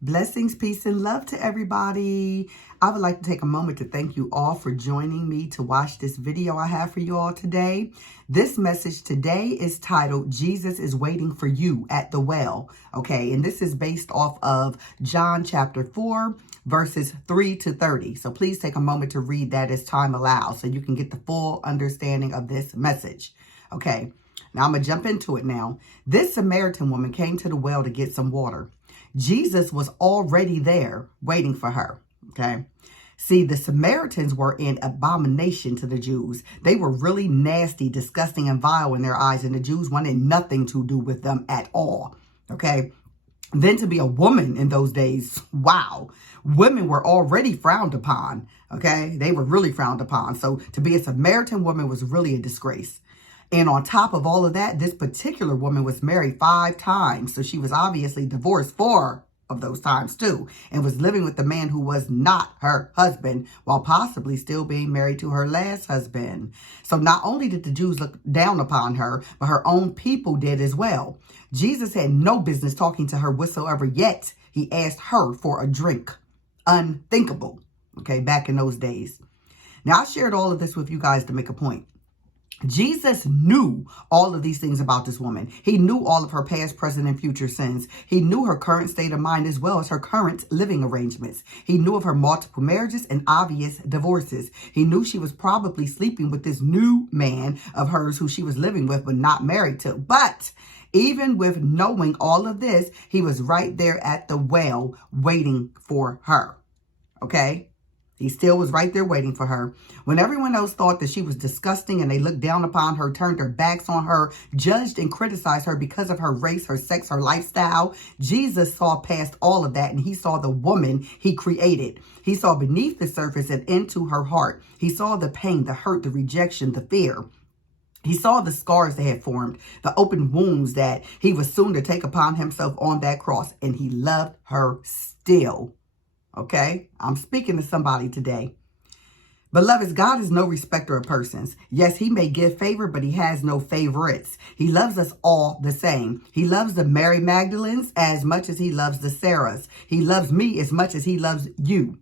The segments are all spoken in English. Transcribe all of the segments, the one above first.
Blessings, peace, and love to everybody. I would like to take a moment to thank you all for joining me to watch this video I have for you all today. This message today is titled, Jesus is Waiting for You at the Well. Okay, and this is based off of John chapter 4, verses 3 to 30. So please take a moment to read that as time allows so you can get the full understanding of this message. Okay, now I'm going to jump into it now. This Samaritan woman came to the well to get some water. Jesus was already there waiting for her, okay? See, the Samaritans were an abomination to the Jews. They were really nasty, disgusting, and vile in their eyes, and the Jews wanted nothing to do with them at all, okay? Then to be a woman in those days, wow. Women were already frowned upon, okay? They were really frowned upon. So to be a Samaritan woman was really a disgrace. And on top of all of that, this particular woman was married 5 times. So she was obviously divorced 4 of those times too, and was living with the man who was not her husband while possibly still being married to her last husband. So not only did the Jews look down upon her, but her own people did as well. Jesus had no business talking to her whatsoever, yet he asked her for a drink. Unthinkable, okay, back in those days. Now, I shared all of this with you guys to make a point. Jesus knew all of these things about this woman. He knew all of her past, present, and future sins. He knew her current state of mind as well as her current living arrangements. He knew of her multiple marriages and obvious divorces. He knew she was probably sleeping with this new man of hers who she was living with but not married to. But even with knowing all of this, he was right there at the well waiting for her. Okay? He still was right there waiting for her. When everyone else thought that she was disgusting and they looked down upon her, turned their backs on her, judged and criticized her because of her race, her sex, her lifestyle, Jesus saw past all of that and he saw the woman he created. He saw beneath the surface and into her heart. He saw the pain, the hurt, the rejection, the fear. He saw the scars that had formed, the open wounds that he was soon to take upon himself on that cross, and he loved her still. Okay, I'm speaking to somebody today. Beloveds, God is no respecter of persons. Yes, he may give favor, but he has no favorites. He loves us all the same. He loves the Mary Magdalenes as much as he loves the Sarahs. He loves me as much as he loves you.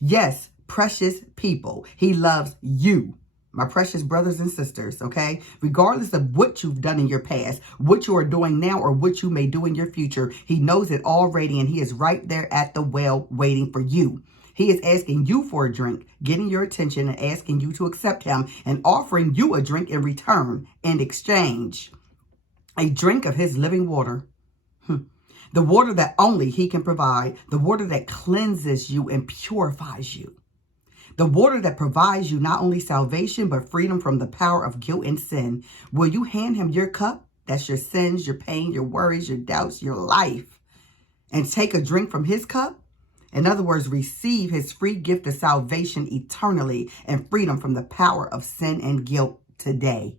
Yes, precious people, he loves you. My precious brothers and sisters, okay? Regardless of what you've done in your past, what you are doing now, or what you may do in your future, he knows it already, and he is right there at the well waiting for you. He is asking you for a drink, getting your attention and asking you to accept him and offering you a drink in return, in exchange. A drink of his living water. The water that only he can provide. The water that cleanses you and purifies you. The water that provides you not only salvation, but freedom from the power of guilt and sin. Will you hand him your cup? That's your sins, your pain, your worries, your doubts, your life. And take a drink from his cup? In other words, receive his free gift of salvation eternally and freedom from the power of sin and guilt today.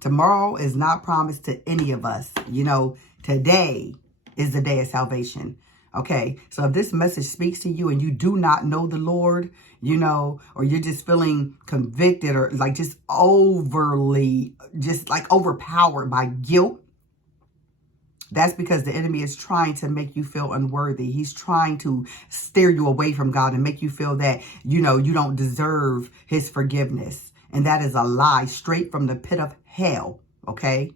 Tomorrow is not promised to any of us. You know, today is the day of salvation. Okay, so if this message speaks to you and you do not know the Lord, you know, or you're just feeling convicted or like just overly, just like overpowered by guilt, that's because the enemy is trying to make you feel unworthy. He's trying to steer you away from God and make you feel that, you know, you don't deserve his forgiveness. And that is a lie straight from the pit of hell, okay?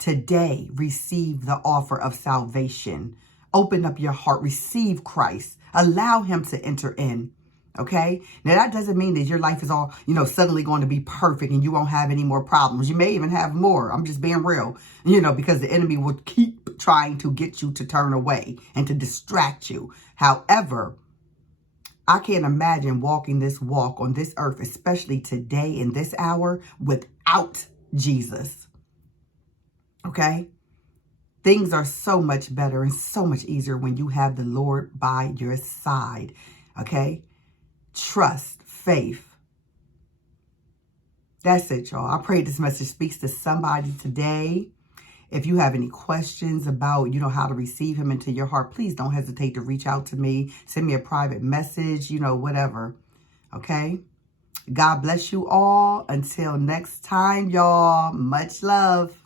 Today, receive the offer of salvation. Open up your heart, receive Christ, allow him to enter in, okay? Now, that doesn't mean that your life is all, you know, suddenly going to be perfect and you won't have any more problems. You may even have more. I'm just being real, you know, because the enemy will keep trying to get you to turn away and to distract you. However, I can't imagine walking this walk on this earth, especially today in this hour, without Jesus, okay? Things are so much better and so much easier when you have the Lord by your side, okay? Trust, faith. That's it, y'all. I pray this message speaks to somebody today. If you have any questions about, you know, how to receive him into your heart, please don't hesitate to reach out to me. Send me a private message, you know, whatever, okay? God bless you all. Until next time, y'all. Much love.